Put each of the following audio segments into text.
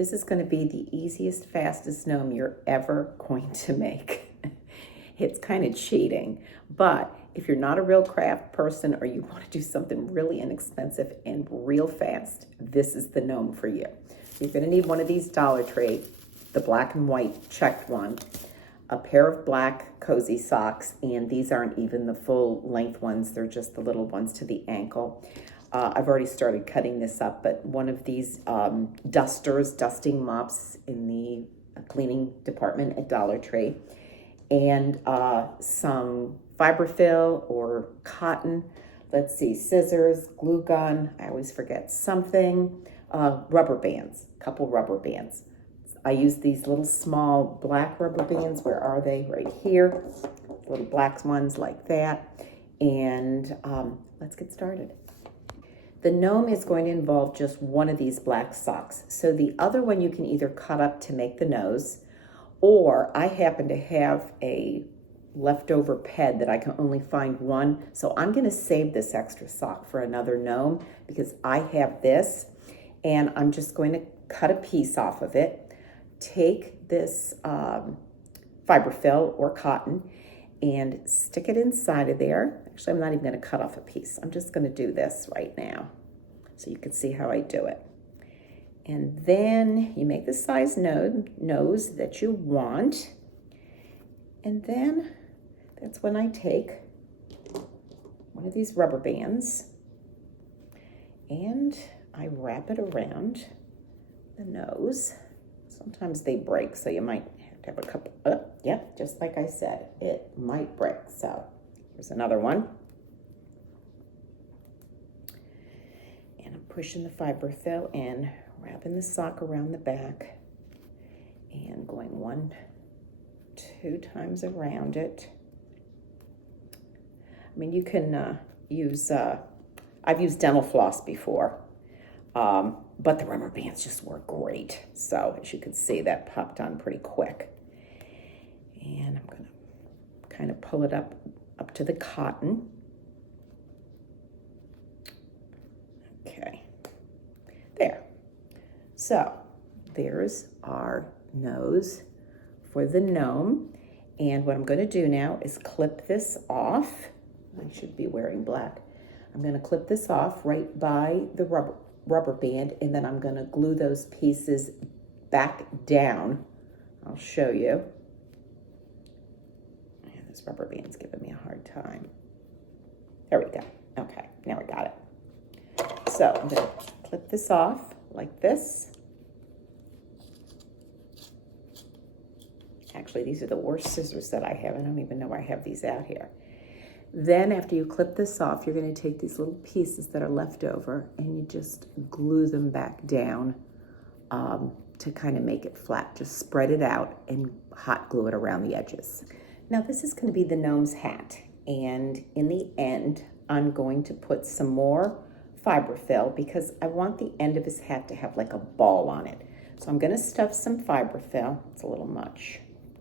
This is going to be the easiest, fastest gnome you're ever going to make. It's kind of cheating, but if you're not a real craft person or you want to do something really inexpensive and real fast, this is the gnome for you. You're going to need one of these Dollar Tree, the black and white checked one, a pair of black cozy socks, and these aren't even the full length ones, they're just the little ones to the ankle. I've already started cutting this up, but one of these dusting mops in the cleaning department at Dollar Tree, and some fiberfill or cotton. Let's see, scissors, glue gun, I always forget something, rubber bands, a couple rubber bands. I use these little small black rubber bands. Where are they? Right here. Little black ones like that. And let's get started. The gnome is going to involve just one of these black socks. So the other one you can either cut up to make the nose, or I happen to have a leftover ped that I can only find one. So I'm going to save this extra sock for another gnome because I have this, and I'm just going to cut a piece off of it. Take this fiberfill or cotton and stick it inside of there. Actually, I'm not even going to cut off a piece. I'm just going to do this right now so you can see how I do it. And then you make the size nose that you want. And then that's when I take one of these rubber bands and I wrap it around the nose. Sometimes they break, so you might have to have a couple. Yep, just like I said, it might break. So here's another one. And I'm pushing the fiberfill and wrapping the sock around the back and going 2 times around it. I mean, you can use, I've used dental floss before. But the rubber bands just work great. So as you can see, that popped on pretty quick. And I'm going to kind of pull it up to the cotton. Okay, there. So there's our nose for the gnome. And what I'm going to do now is clip this off. I should be wearing black. I'm going to clip this off right by the rubber band, and then I'm going to glue those pieces back down. I'll show you. And this rubber band's giving me a hard time. There we go. Okay, now I got it. So I'm going to clip this off like this. Actually, these are the worst scissors that I have. I don't even know I have these out here. Then after you clip this off, you're going to take these little pieces that are left over and you just glue them back down to kind of make it flat. Just spread it out and hot glue it around the edges. Now this is going to be the gnome's hat, and in the end I'm going to put some more fiberfill because I want the end of his hat to have like a ball on it. So I'm going to stuff some fiberfill. It's a little much.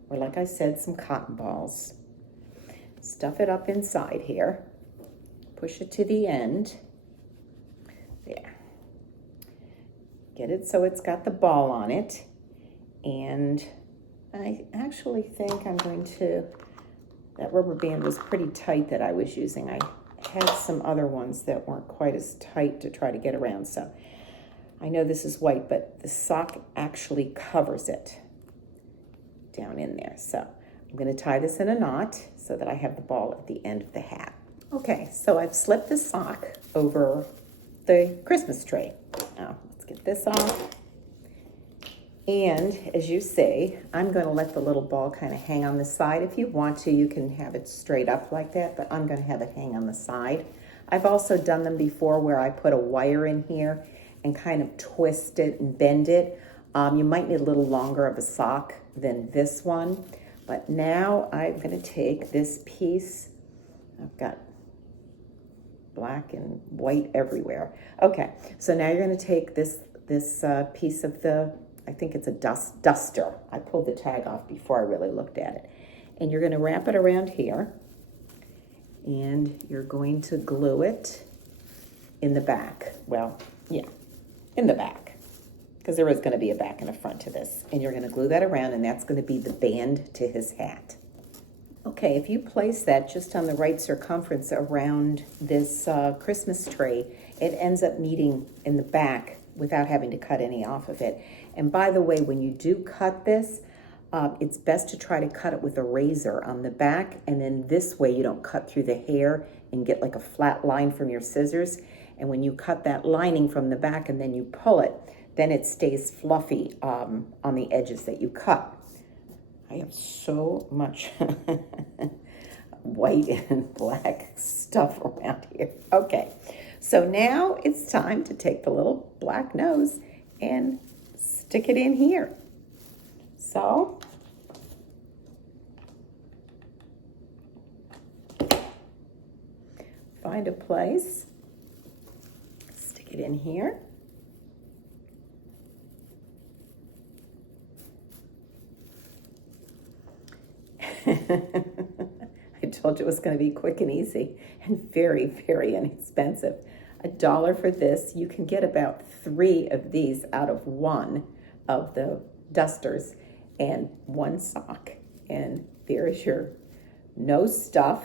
Or like I said, some cotton balls. Stuff it up inside here, push it to the end, there. Get it so it's got the ball on it, and I actually think I'm going to, that rubber band was pretty tight that I was using. I had some other ones that weren't quite as tight to try to get around, so I know this is white, but the sock actually covers it down in there, so I'm going to tie this in a knot so that I have the ball at the end of the hat. Okay, so I've slipped the sock over the Christmas tree. Now, let's get this off. And as you see, I'm going to let the little ball kind of hang on the side. If you want to, you can have it straight up like that, but I'm going to have it hang on the side. I've also done them before where I put a wire in here and kind of twist it and bend it. You might need a little longer of a sock than this one. But now I'm going to take this piece. I've got black and white everywhere. Okay, so now you're going to take this piece of the, I think it's a duster. I pulled the tag off before I really looked at it. And you're going to wrap it around here. And you're going to glue it in the back. Well, yeah, in the back. because there is going to be a back and a front to this. And you're going to glue that around, and that's going to be the band to his hat. Okay, if you place that just on the right circumference around this Christmas tree, it ends up meeting in the back without having to cut any off of it. And by the way, when you do cut this, it's best to try to cut it with a razor on the back, and then this way you don't cut through the hair and get like a flat line from your scissors. And when you cut that lining from the back and then you pull it, then it stays fluffy on the edges that you cut. I have so much white and black stuff around here. Okay, so now it's time to take the little black nose and stick it in here. So, find a place, stick it in here. I told you it was going to be quick and easy and very, very inexpensive. $1 for this. You can get about 3 of these out of one of the dusters and 1 sock. And there's your no stuff,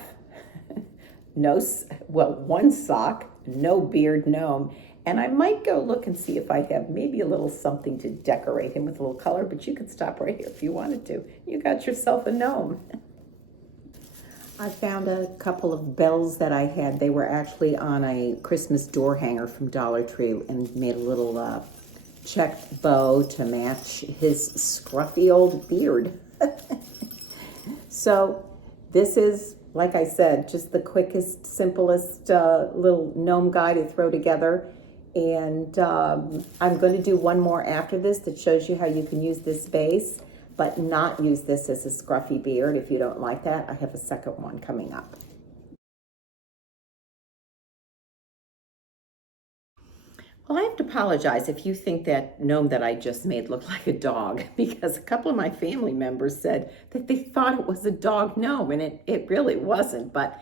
one sock, no beard gnome. And I might go look and see if I have maybe a little something to decorate him with a little color, but you could stop right here if you wanted to. You got yourself a gnome. I found a couple of bells that I had. They were actually on a Christmas door hanger from Dollar Tree, and made a little checked bow to match his scruffy old beard. So this is, like I said, just the quickest, simplest little gnome guy to throw together. And I'm going to do one more after this that shows you how you can use this base, but not use this as a scruffy beard. If you don't like that, I have a second one coming up. Well, I have to apologize if you think that gnome that I just made looked like a dog, because a couple of my family members said that they thought it was a dog gnome, and it really wasn't. But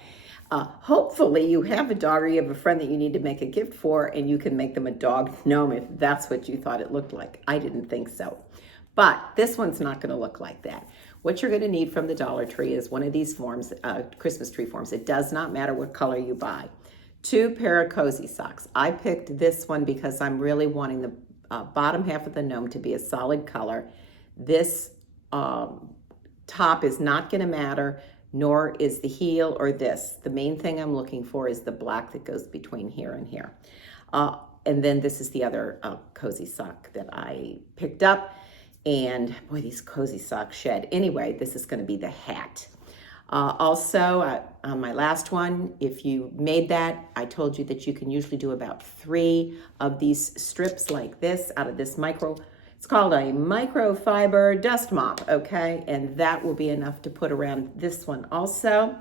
hopefully you have a dog, or you have a friend that you need to make a gift for, and you can make them a dog gnome if that's what you thought it looked like. I didn't think so. But this one's not going to look like that. What you're going to need from the Dollar Tree is one of these forms, Christmas tree forms. It does not matter what color you buy. 2 pair of cozy socks. I picked this one because I'm really wanting the bottom half of the gnome to be a solid color. This top is not going to matter, nor is the heel or this. The main thing I'm looking for is the black that goes between here and here. And then this is the other cozy sock that I picked up. And boy, these cozy socks shed. Anyway, this is going to be the hat. Also, on my last one, if you made that, I told you that you can usually do about 3 of these strips like this out of this it's called a microfiber dust mop, okay? And that will be enough to put around this one also.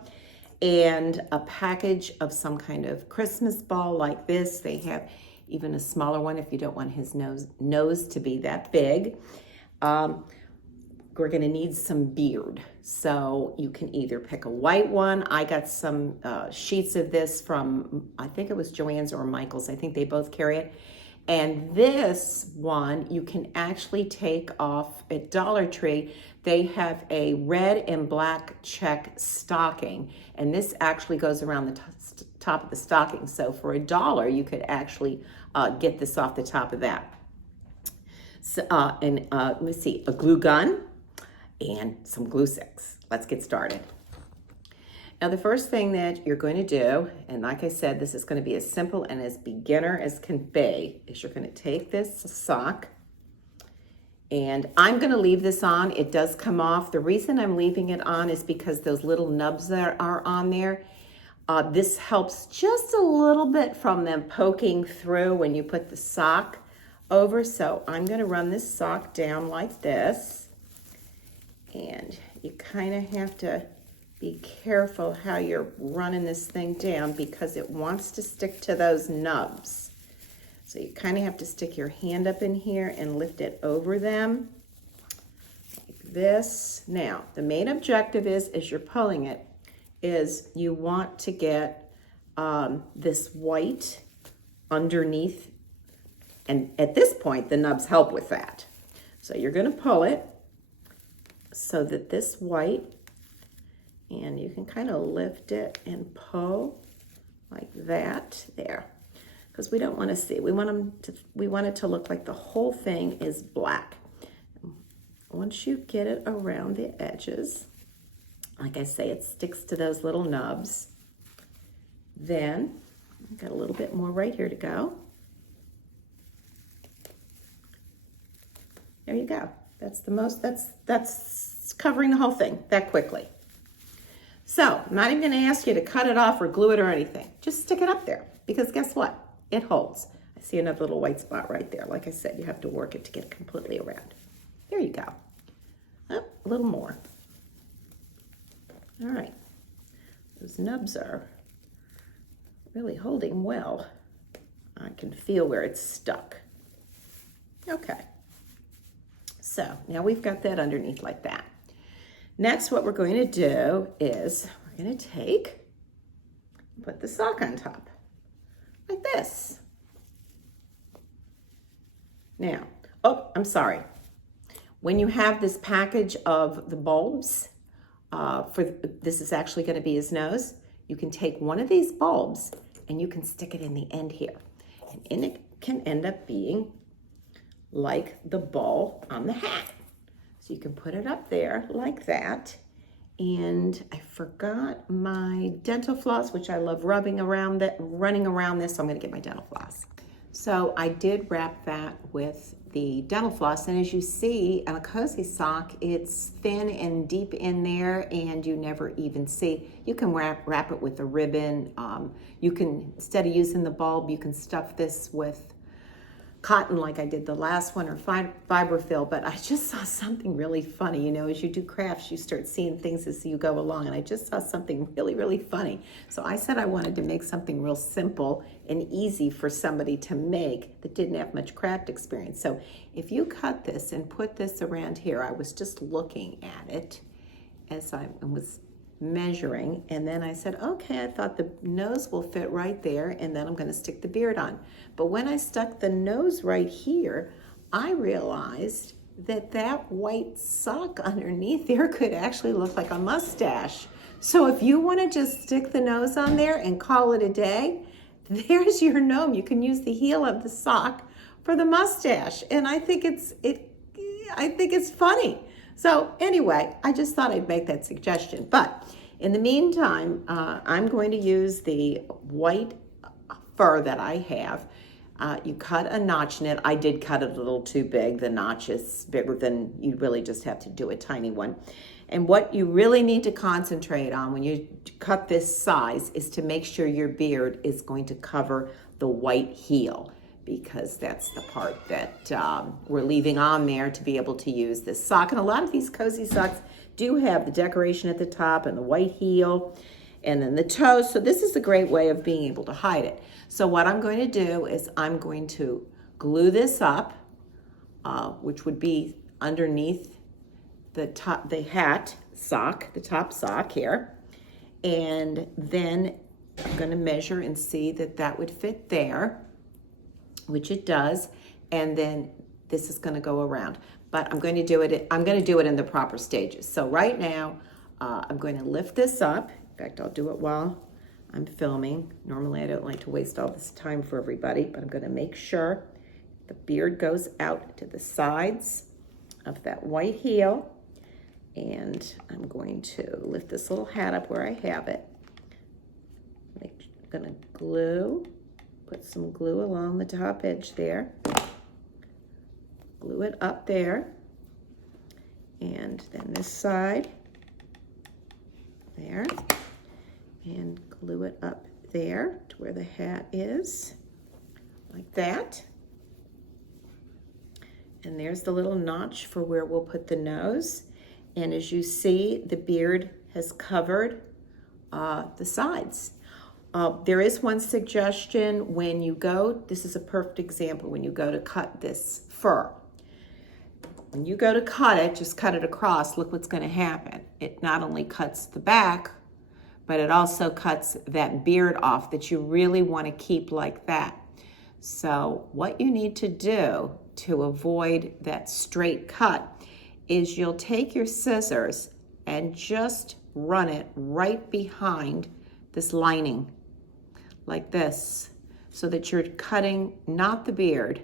And a package of some kind of Christmas ball like this. They have even a smaller one if you don't want his nose to be that big. We're going to need some beard. So you can either pick a white one. I got some sheets of this from, I think it was Joann's or Michael's. I think they both carry it. And this one you can actually take off at Dollar Tree. They have a red and black check stocking. And this actually goes around the top of the stocking. So for $1, you could actually get this off the top of that. So, let me see, a glue gun and some glue sticks. Let's get started. Now, the first thing that you're going to do, and like I said, this is going to be as simple and as beginner as can be, is you're going to take this sock, and I'm going to leave this on. It does come off. The reason I'm leaving it on is because those little nubs that are on there, this helps just a little bit from them poking through when you put the sock over. So I'm going to run this sock down like this, and you kind of have to be careful how you're running this thing down because it wants to stick to those nubs. So you kind of have to stick your hand up in here and lift it over them like this. Now, the main objective is, as you're pulling it, is you want to get this white underneath And at this point, the nubs help with that. So you're gonna pull it so that this white, and you can kind of lift it and pull like that there, because we don't want to see. We want it to look like the whole thing is black. Once you get it around the edges, like I say, it sticks to those little nubs. Then I've got a little bit more right here to go. There you go. That's covering the whole thing that quickly. So I'm not even going to ask you to cut it off or glue it or anything. Just stick it up there, because guess what? It holds. I see another little white spot right there. Like I said, you have to work it to get completely around. There you go. Oh, a little more. All right. Those nubs are really holding well. I can feel where it's stuck. Okay. So now we've got that underneath like that. Next, what we're going to do is we're going to put the sock on top, like this. Now, oh, I'm sorry. When you have this package of the bulbs, this is actually going to be his nose, you can take one of these bulbs and you can stick it in the end here. And it can end up being like the ball on the hat. So you can put it up there like that. And I forgot my dental floss, which I love running around this. So I'm gonna get my dental floss. So I did wrap that with the dental floss. And as you see on a cozy sock, it's thin and deep in there and you never even see. You can wrap it with a ribbon. You can, instead of using the bulb, you can stuff this with cotton like I did the last one, or fiberfill. But I just saw something really funny. You know, as you do crafts, you start seeing things as you go along, and I just saw something really, really funny. So I said I wanted to make something real simple and easy for somebody to make that didn't have much craft experience. So if you cut this and put this around here, I was just looking at it as I was measuring, and then I said, okay, I thought the nose will fit right there, and then I'm going to stick the beard on. But when I stuck the nose right here, I realized that white sock underneath there could actually look like a mustache. So if you want to just stick the nose on there and call it a day, there's your gnome. You can use the heel of the sock for the mustache, and I think it's funny. So anyway, I just thought I'd make that suggestion. But in the meantime, I'm going to use the white fur that I have. You cut a notch in it. I did cut it a little too big. The notch is bigger than you really just have to do a tiny one. And what you really need to concentrate on when you cut this size is to make sure your beard is going to cover the white heel, because that's the part that we're leaving on there to be able to use this sock. And a lot of these cozy socks do have the decoration at the top and the white heel and then the toes. So this is a great way of being able to hide it. So what I'm going to do is I'm going to glue this up, which would be underneath the hat sock, the top sock here. And then I'm going to measure and see that would fit there, which it does, and then this is going to go around. But I'm going to do it in the proper stages. So right now, I'm going to lift this up. In fact, I'll do it while I'm filming. Normally, I don't like to waste all this time for everybody, but I'm going to make sure the beard goes out to the sides of that white heel, and I'm going to lift this little hat up where I have it. I'm going to put some glue along the top edge there. Glue it up there. And then this side, there. And glue it up there to where the hat is, like that. And there's the little notch for where we'll put the nose. And as you see, the beard has covered the sides. There is one suggestion when you go, this is a perfect example, when you go to cut this fur. When you go to cut it, just cut it across, look what's going to happen. It not only cuts the back, but it also cuts that beard off that you really want to keep like that. So what you need to do to avoid that straight cut is you'll take your scissors and just run it right behind this lining like this, so that you're cutting not the beard,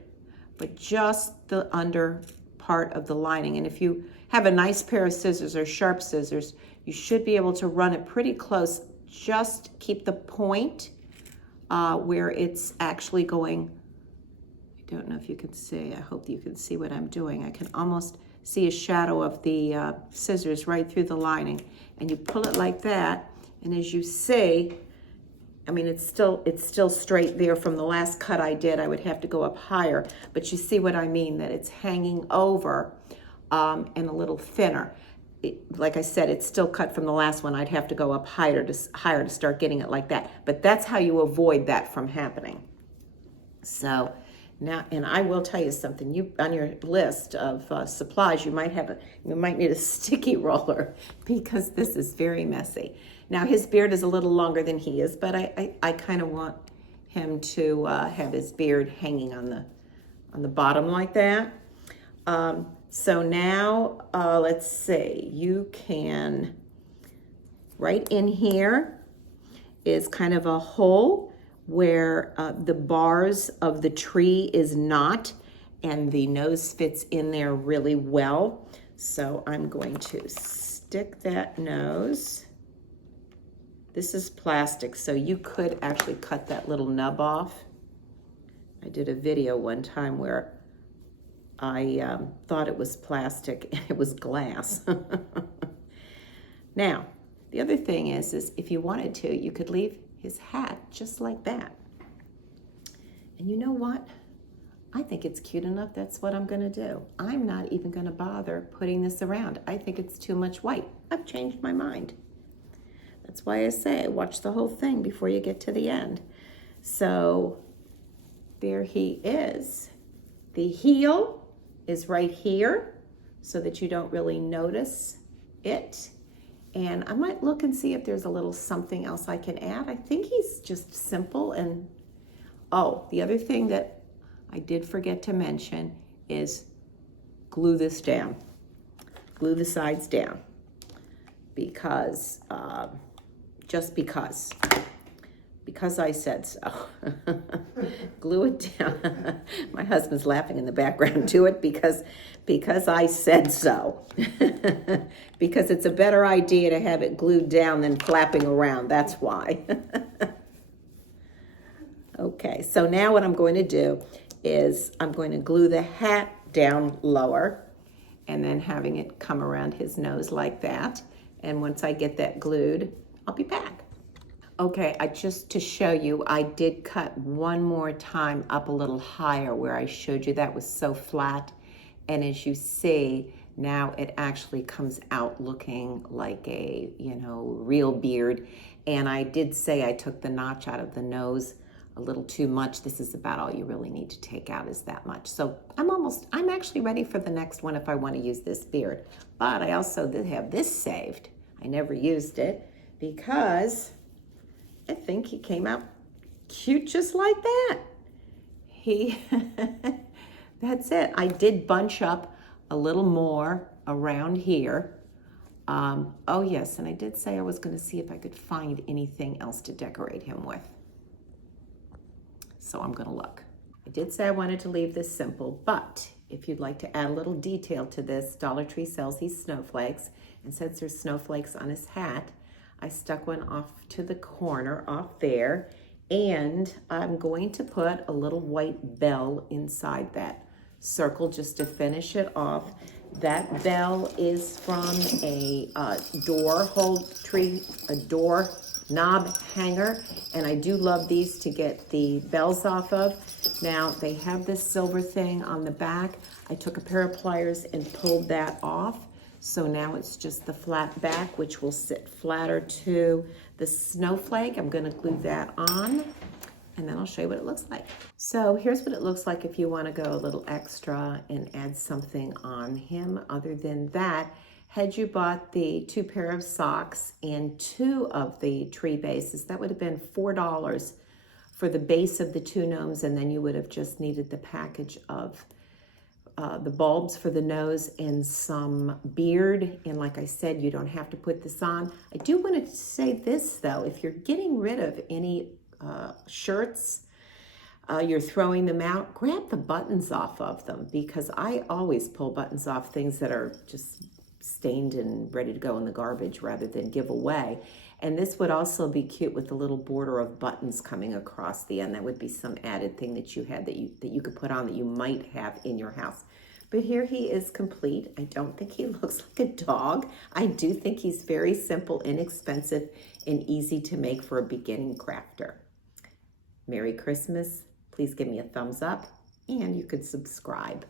but just the under part of the lining. And if you have a nice pair of scissors or sharp scissors, you should be able to run it pretty close. Just keep the point where it's actually going. I don't know if you can see. I hope you can see what I'm doing. I can almost see a shadow of the scissors right through the lining. And you pull it like that, and as you see, I mean, it's still straight there from the last cut I did. I would have to go up higher, but you see what I mean, that it's hanging over and a little thinner. Like I said, it's still cut from the last one. I'd have to go up higher to start getting it like that. But that's how you avoid that from happening. So now, and I will tell you something. You, on your list of supplies, you might need a sticky roller, because this is very messy. Now, his beard is a little longer than he is, but I kind of want him to have his beard hanging on the bottom like that. So now, let's see, you can, right in here is kind of a hole where the bars of the tree is not, and the nose fits in there really well. So I'm going to stick that nose. This is plastic, so you could actually cut that little nub off. I did a video one time where I thought it was plastic and it was glass. Now, the other thing is if you wanted to, you could leave his hat just like that. And you know what? I think it's cute enough. That's what I'm gonna do. I'm not even gonna bother putting this around. I think it's too much white. I've changed my mind. That's why I say watch the whole thing before you get to the end. So there he is. The heel is right here so that you don't really notice it. And I might look and see if there's a little something else I can add. I think he's just simple. And oh, the other thing that I did forget to mention is glue this down. Glue the sides down, because just because I said so. Glue it down. My husband's laughing in the background to it because I said so. Because it's a better idea to have it glued down than flapping around. That's why. Okay, so now what I'm going to do is I'm going to glue the hat down lower, and then having it come around his nose like that. And once I get that glued, I'll be back. Okay, just to show you, I did cut one more time up a little higher where I showed you that was so flat. And as you see, now it actually comes out looking like a, real beard. And I did say I took the notch out of the nose a little too much. This is about all you really need to take out, is that much. So I'm actually ready for the next one if I want to use this beard. But I also did have this saved. I never used it because I think he came out cute just like that. That's it. I did bunch up a little more around here. Oh yes, and I did say I was going to see if I could find anything else to decorate him with. So I'm going to look. I did say I wanted to leave this simple, but if you'd like to add a little detail to this, Dollar Tree sells these snowflakes, and since there's snowflakes on his hat, I stuck one off to the corner off there, and I'm going to put a little white bell inside that circle just to finish it off. That bell is from a door knob hanger, and I do love these to get the bells off of. Now they have this silver thing on the back. I took a pair of pliers and pulled that off. So now it's just the flat back, which will sit flatter to the snowflake. I'm gonna glue that on, and then I'll show you what it looks like. So here's what it looks like if you wanna go a little extra and add something on him. Other than that, had you bought the 2 pair of socks and 2 of the tree bases, that would have been $4 for the base of the two gnomes, and then you would have just needed the package of the bulbs for the nose and some beard. And like I said, you don't have to put this on. I do want to say this though, if you're getting rid of any shirts, you're throwing them out, grab the buttons off of them, because I always pull buttons off things that are just stained and ready to go in the garbage rather than give away. And this would also be cute with the little border of buttons coming across the end. That would be some added thing that you had that you could put on that you might have in your house. But here he is complete. I don't think he looks like a dog. I do think he's very simple, inexpensive, and easy to make for a beginning crafter. Merry Christmas. Please give me a thumbs up, and you could subscribe.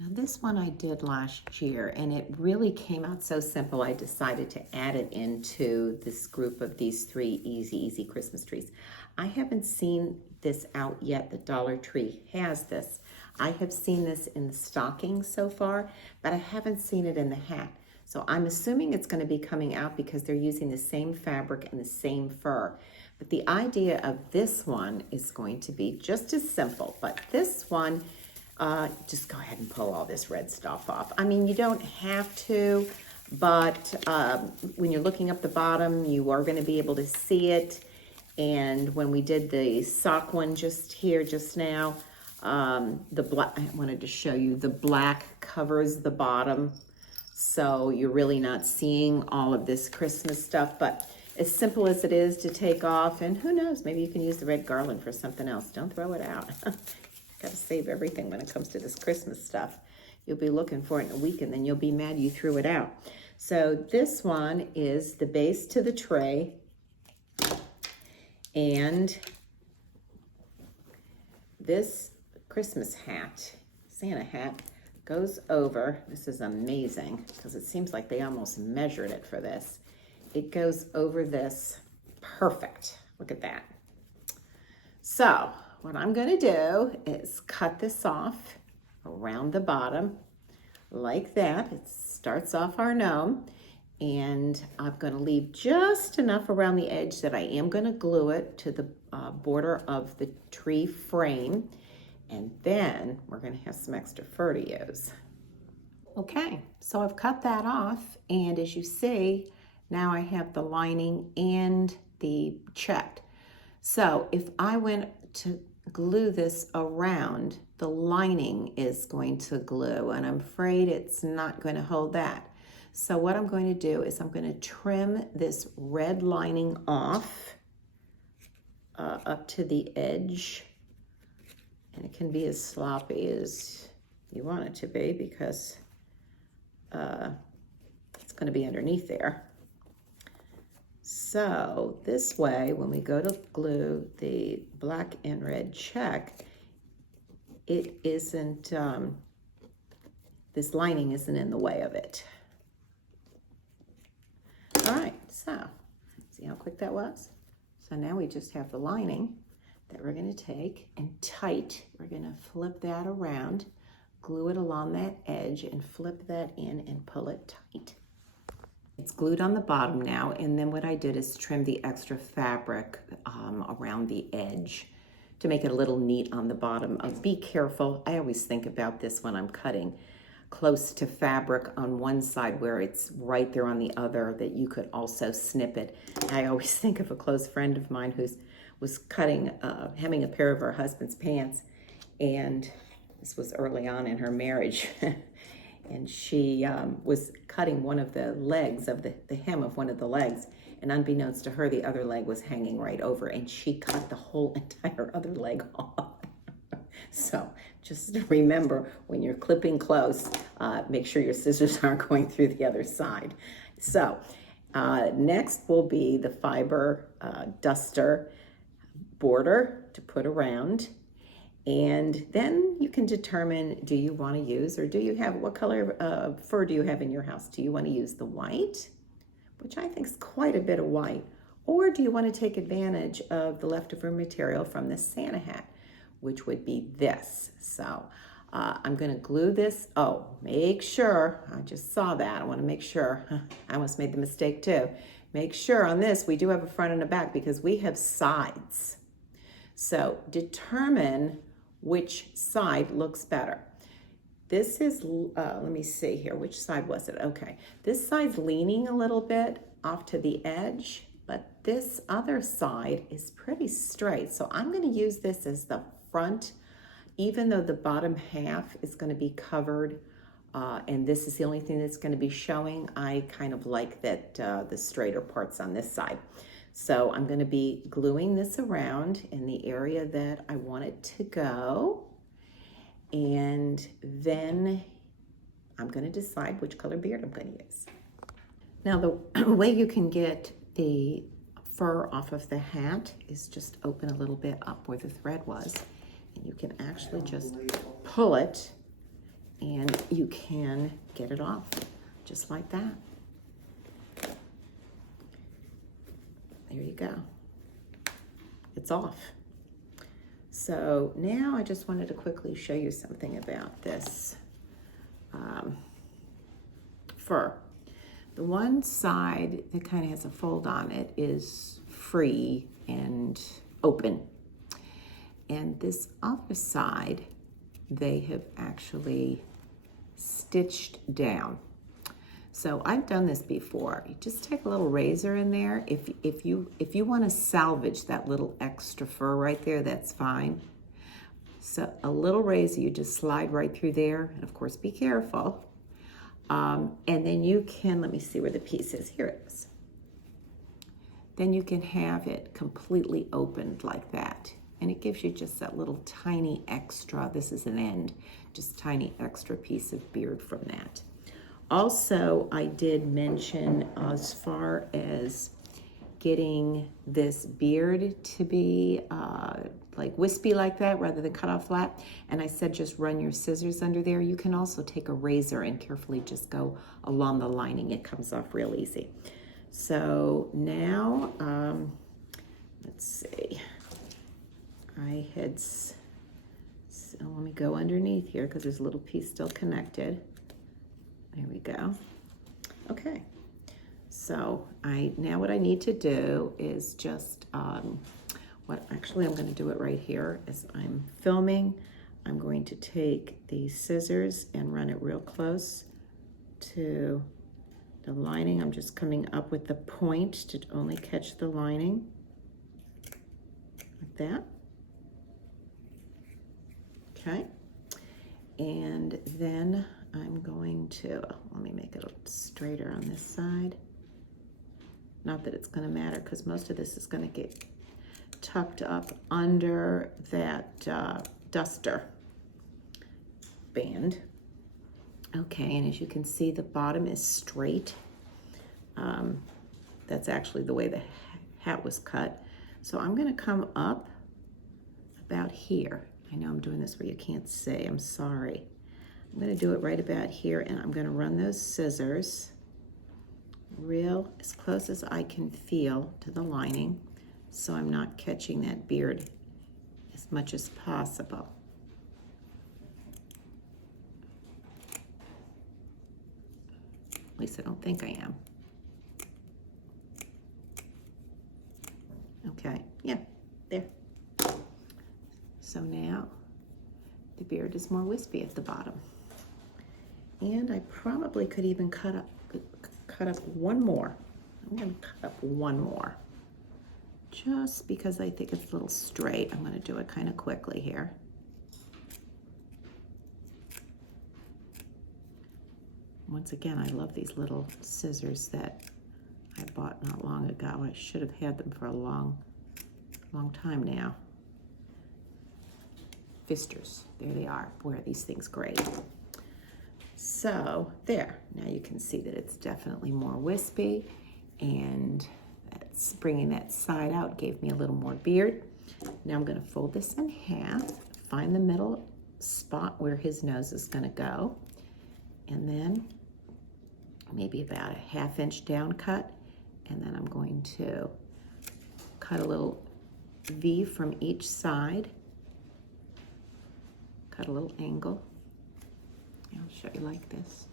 Now this one I did last year, and it really came out so simple. I decided to add it into this group of these 3 easy Christmas trees. I haven't seen this out yet. The Dollar Tree has this. I have seen this in the stocking so far, but I haven't seen it in the hat. So I'm assuming it's going to be coming out because they're using the same fabric and the same fur. But the idea of this one is going to be just as simple, but this one, just go ahead and pull all this red stuff off. I mean, you don't have to, but when you're looking up the bottom, you are going to be able to see it. And when we did the sock one just now, the black, I wanted to show you, the black covers the bottom. So you're really not seeing all of this Christmas stuff, but as simple as it is to take off, and who knows, maybe you can use the red garland for something else. Don't throw it out. Got to save everything when it comes to this Christmas stuff. You'll be looking for it in a week, and then you'll be mad you threw it out. So this one is the base to the tray, and this Christmas hat, Santa hat, goes over. This is amazing because it seems like they almost measured it for this. It goes over this perfect. Look at that. So what I'm going to do is cut this off around the bottom like that. It starts off our gnome, and I'm going to leave just enough around the edge that I am going to glue it to the border of the tree frame, and then we're going to have some extra fur to use. Okay, so I've cut that off, and as you see, now I have the lining and the checked. So if I went to glue this around, the lining is going to glue, and I'm afraid it's not going to hold that. So what I'm going to do is I'm going to trim this red lining off up to the edge, and it can be as sloppy as you want it to be because it's going to be underneath there. So this way, when we go to glue the black and red check, it isn't, this lining isn't in the way of it. All right, so see how quick that was? So now we just have the lining that we're going to take and tight. We're going to flip that around, glue it along that edge, and flip that in and pull it tight. It's glued on the bottom now, and then what I did is trim the extra fabric around the edge to make it a little neat on the bottom. Be careful. I always think about this when I'm cutting close to fabric on one side where it's right there on the other, that you could also snip it. I always think of a close friend of mine who was cutting, hemming a pair of her husband's pants, and this was early on in her marriage. And she was cutting one of the legs of the hem of one of the legs, and unbeknownst to her, the other leg was hanging right over, and she cut the whole entire other leg off. So just remember, when you're clipping close, make sure your scissors aren't going through the other side. So next will be the fiber duster border to put around. And then you can determine, do you want to use, or do you have, what color of fur do you have in your house? Do you want to use the white, which I think is quite a bit of white, or do you want to take advantage of the leftover material from the Santa hat, which would be this? So I'm going to glue this. Oh, make sure, I just saw that. I want to make sure, I almost made the mistake too. Make sure on this, we do have a front and a back because we have sides. So determine which side looks better. This is, let me see here, which side was it? Okay, this side's leaning a little bit off to the edge, but this other side is pretty straight. So I'm gonna use this as the front, even though the bottom half is gonna be covered and this is the only thing that's gonna be showing. I kind of like that the straighter parts on this side. So I'm gonna be gluing this around in the area that I want it to go. And then I'm gonna decide which color beard I'm gonna use. Now the way you can get the fur off of the hat is just open a little bit up where the thread was. And you can actually just pull it and you can get it off just like that. There you go. It's off. So now I just wanted to quickly show you something about this fur. The one side that kind of has a fold on it is free and open. And this other side, they have actually stitched down. So I've done this before. You just take a little razor in there. If you want to salvage that little extra fur right there, that's fine. So a little razor, you just slide right through there, and of course be careful. And then you can, let me see where the piece is. Here it is. Then you can have it completely opened like that. And it gives you just that little tiny extra, this is an end, just tiny extra piece of beard from that. Also, I did mention as far as getting this beard to be like wispy like that rather than cut off flat. And I said just run your scissors under there. You can also take a razor and carefully just go along the lining. It comes off real easy. So now, let's see. I had, so let me go underneath here because there's a little piece still connected. There we go. Okay, so now what I need to do is just, actually I'm gonna do it right here as I'm filming. I'm going to take the scissors and run it real close to the lining. I'm just coming up with the point to only catch the lining, like that. Okay, and then I'm going to, let me make it straighter on this side. Not that it's gonna matter because most of this is gonna get tucked up under that duster band. Okay, and as you can see, the bottom is straight. That's actually the way the hat was cut. So I'm gonna come up about here. I know I'm doing this where you can't see, I'm sorry. I'm gonna do it right about here and I'm gonna run those scissors real as close as I can feel to the lining so I'm not catching that beard as much as possible. At least I don't think I am. Okay, yeah, there. So now the beard is more wispy at the bottom. And I probably could even cut up one more. I'm gonna cut up one more. Just because I think it's a little straight. I'm gonna do it kind of quickly here. Once again, I love these little scissors that I bought not long ago. I should have had them for a long time now. Fisters, there they are. Boy, are these things great. So there, now you can see that it's definitely more wispy, and that's bringing that side out, gave me a little more beard. Now I'm gonna fold this in half, find the middle spot where his nose is gonna go, and then maybe about a 1/2 inch down cut, and then I'm going to cut a little V from each side, cut a little angle. I'll show you like this.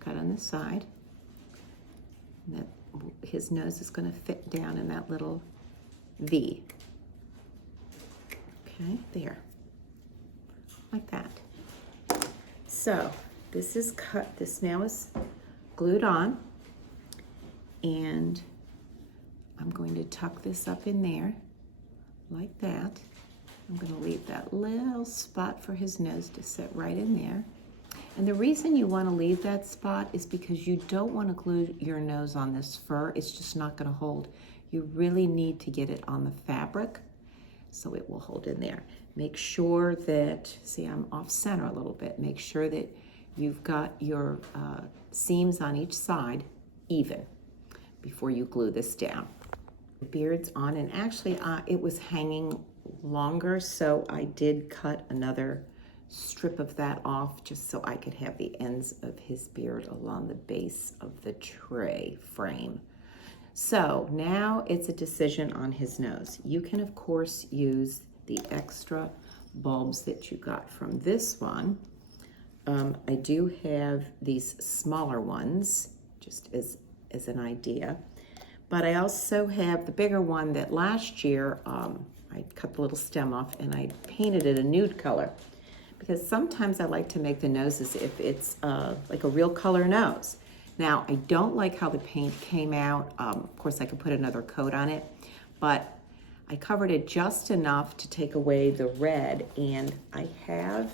Cut on the side. And that his nose is going to fit down in that little V. Okay, there, like that. So this is cut, this now is glued on, and I'm going to tuck this up in there like that. I'm going to leave that little spot for his nose to sit right in there. And the reason you want to leave that spot is because you don't want to glue your nose on this fur. It's just not going to hold. You really need to get it on the fabric so it will hold in there. Make sure that, see, I'm off center a little bit. Make sure that you've got your seams on each side even before you glue this down. The beard's on, and actually it was hanging longer, so I did cut another strip of that off just so I could have the ends of his beard along the base of the tray frame. So now it's a decision on his nose. You can of course use the extra bulbs that you got from this one. I do have these smaller ones just as an idea, but I also have the bigger one that last year I cut the little stem off and I painted it a nude color, because sometimes I like to make the noses if it's like a real color nose. Now, I don't like how the paint came out. Of course, I could put another coat on it, but I covered it just enough to take away the red, and I have,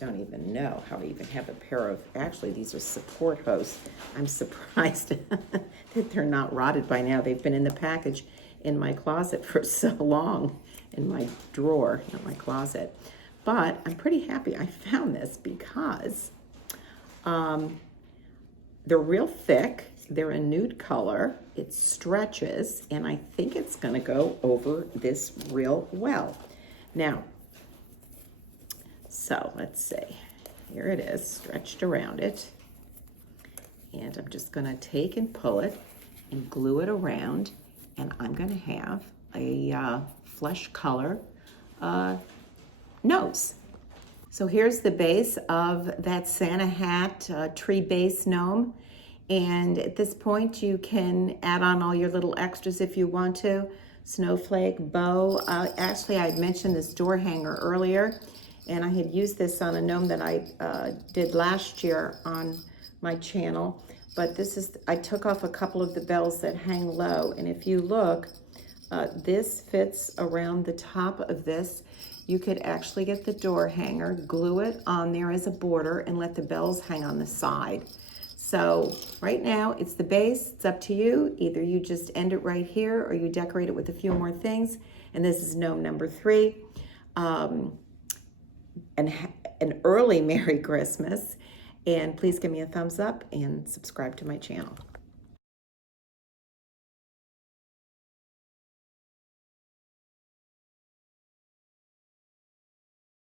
don't even know how I even have a pair of, actually these are support hose. I'm surprised that they're not rotted by now. They've been in the package in my closet for so long, in my drawer, not my closet. But I'm pretty happy I found this because they're real thick. They're a nude color. It stretches, and I think it's gonna go over this real well. Now, so let's see. Here it is, stretched around it. And I'm just gonna take and pull it and glue it around, and I'm gonna have a flesh color nose. So here's the base of that Santa hat tree base gnome. And at this point, you can add on all your little extras if you want to. Snowflake, bow. Actually, I had mentioned this door hanger earlier, and I had used this on a gnome that I did last year on my channel. But this is, I took off a couple of the bells that hang low. And if you look, this fits around the top of this. You could actually get the door hanger, glue it on there as a border, and let the bells hang on the side. So right now it's the base, it's up to you. Either you just end it right here or you decorate it with a few more things. And this is gnome number 3. And an early Merry Christmas. And please give me a thumbs up and subscribe to my channel.